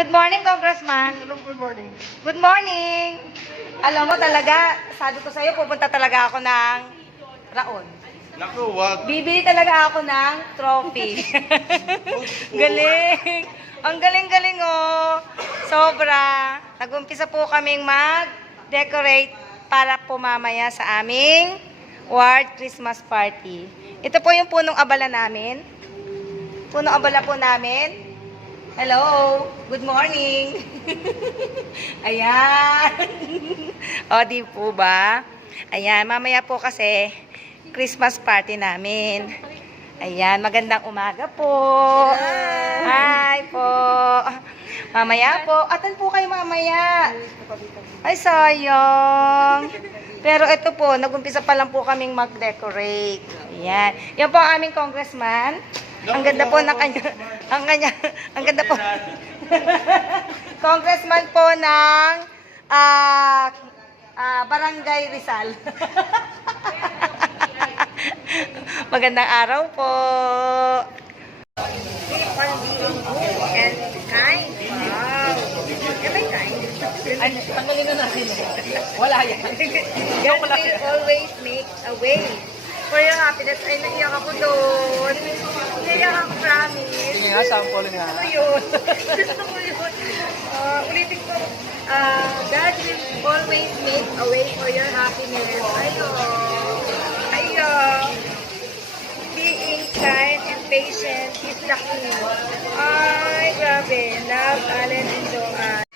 Good morning, Congressman. Good morning. Good morning. Alam mo talaga, sabi ko sa'yo, pupunta talaga ako ng Raon. Naku, wag. Bibili talaga ako ng trophy. galing. Ang galing-galing oh. Sobra. Nag-umpisa po kaming mag-decorate para po mamaya sa aming ward Christmas party. Ito po yung punong abala namin. Punong abala po namin. Hello. Good morning. Ayan. o, di po ba? Ayan, mamaya po kasi Christmas party namin. Ayan, magandang umaga po. Hi po. Mamaya po. Atan po kayo mamaya. Ay, sayang. Pero ito po, nagumpisa pa lang po kaming mag-decorate. Ayan. Yan po ang aming congressman. Ang ganda po ng kanya. Ang kanya. Ang ganda po. congressman po ng ah ah, Barangay Rizal. Magandang araw po. And kind. Wow. Kind? Ay, tanggalin na natin. Wala yan. God will always make a way for your happiness. Ay, naiyak ako doon. Naiyak ako, promise. Sige nga, sample nga. Gusto ko yun. Gusto ko yun. Uh, ulitin ko. Uh, God will always make a way for your happiness. Ayo. Ayo. Being kind and patient is the key. Ay, grabe. Love, Allen, and Joanne.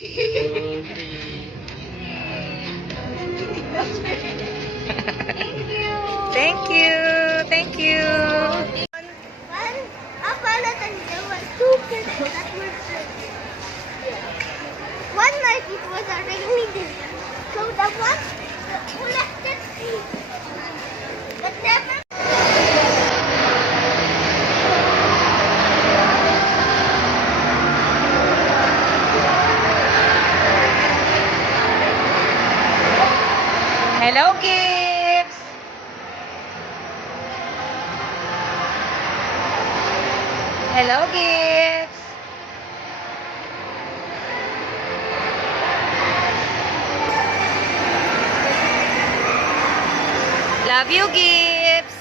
Thank you! Hello, Gibbs! Hello, Gibbs! Love you, Gibbs!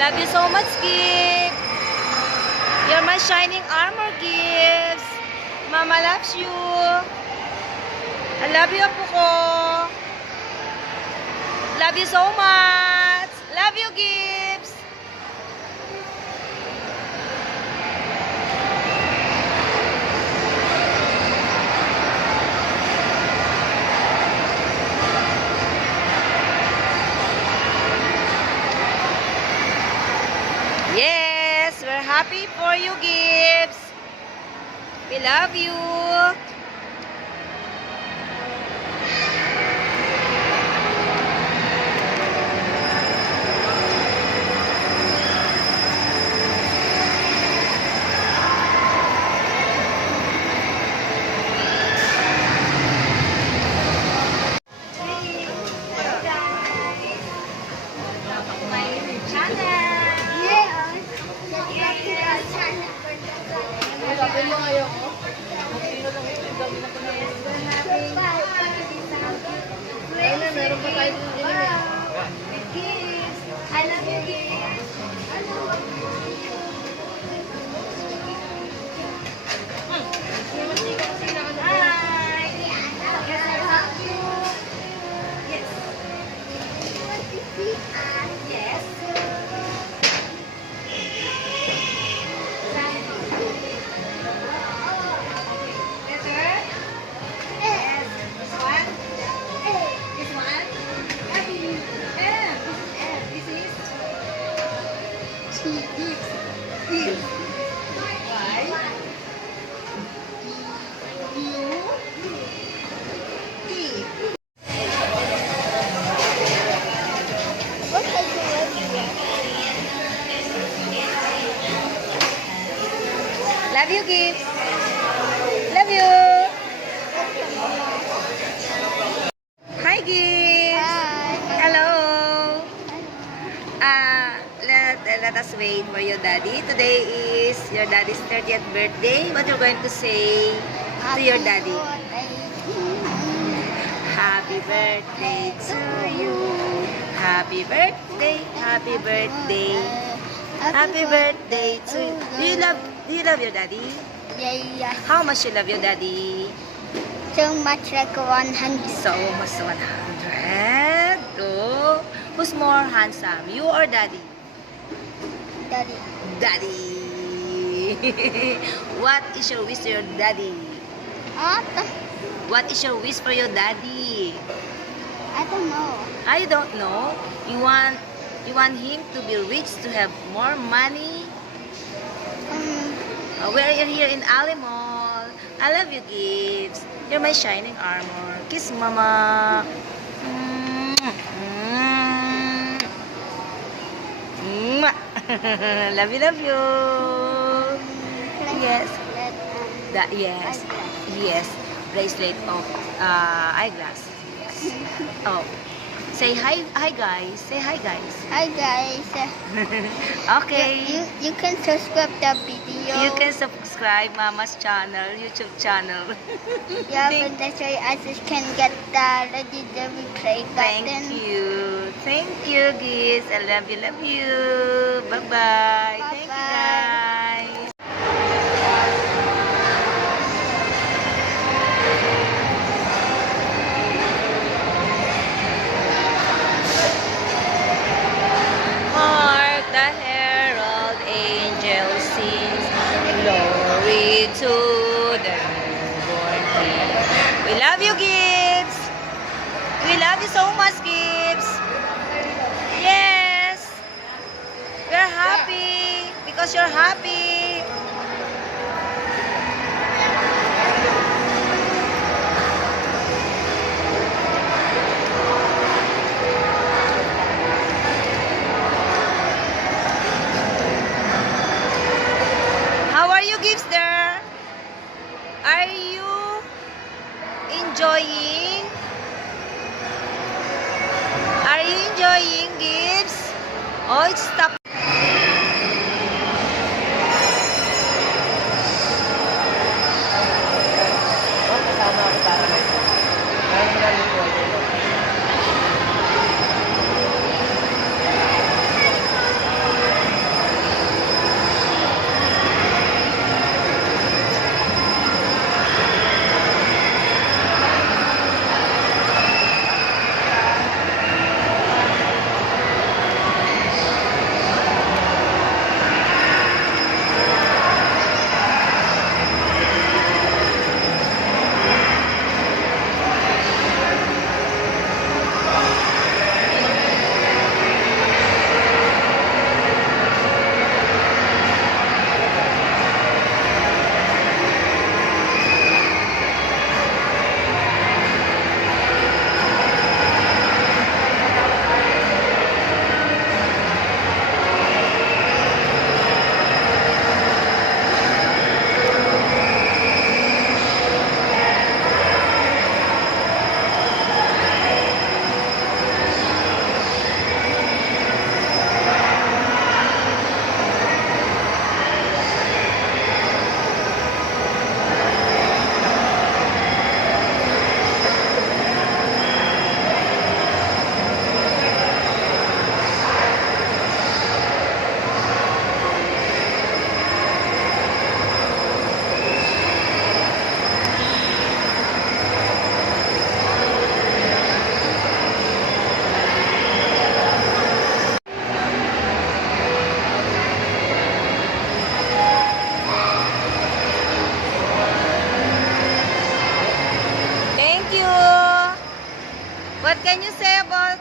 Love you so much, Gibbs! You're my shining armor, Gibbs! Mama loves you! I love you, Apo. Love you so much. Love you, Gibbs. Yes, we're happy for you, Gibbs. We love you. Love you, Gibbs. Love you. Hi, Gibbs. Hi. Hello. Uh, let, let us wait for your daddy. Today is your daddy's 30th birthday. What you're going to say to your daddy? Happy birthday to you. Happy birthday, happy birthday. Happy birthday to you. Do you love do you love your daddy? Yeah, yeah. How much you love your daddy? So much like 100. So much 100. Oh, who's more handsome? You or daddy? Daddy. Daddy. what is your wish to your daddy? What? What is your wish for your daddy? I don't know. I don't know. You want you want him to be rich to have more money? Uh, we're here in Ali Mall. I love you, Gibbs. You're my shining armor. Kiss, Mama. Mm. Mm. Mwah. love you, love you. Yes. Um, That yes, yes. Bracelet of uh, eyeglass. Oh, say hi, hi guys. Say hi guys. Hi guys. okay. You, you can subscribe the video. You can subscribe Mama's channel, YouTube channel. Yeah, Thank- but that's why I just can get the legendary play Thank button. you. Thank you, guys. I love you, love you. Thank you, Bye-bye. Happy. How are you, Gibbs, there? Are you enjoying? Are enjoying, Gibbs? Oh, it's stop. Can you say about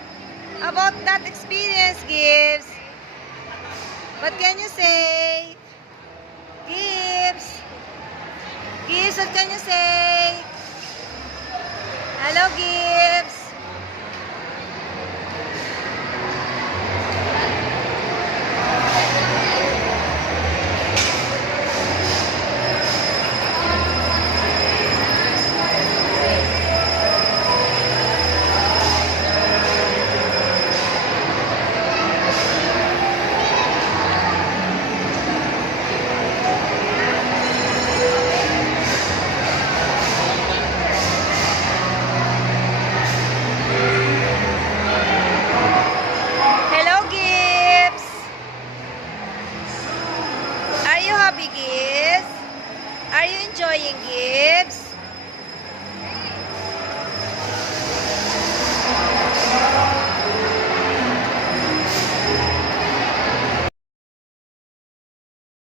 about that experience, Gibbs? What can you say? Gibbs? Gibbs, what can you say? Hello, Gibbs.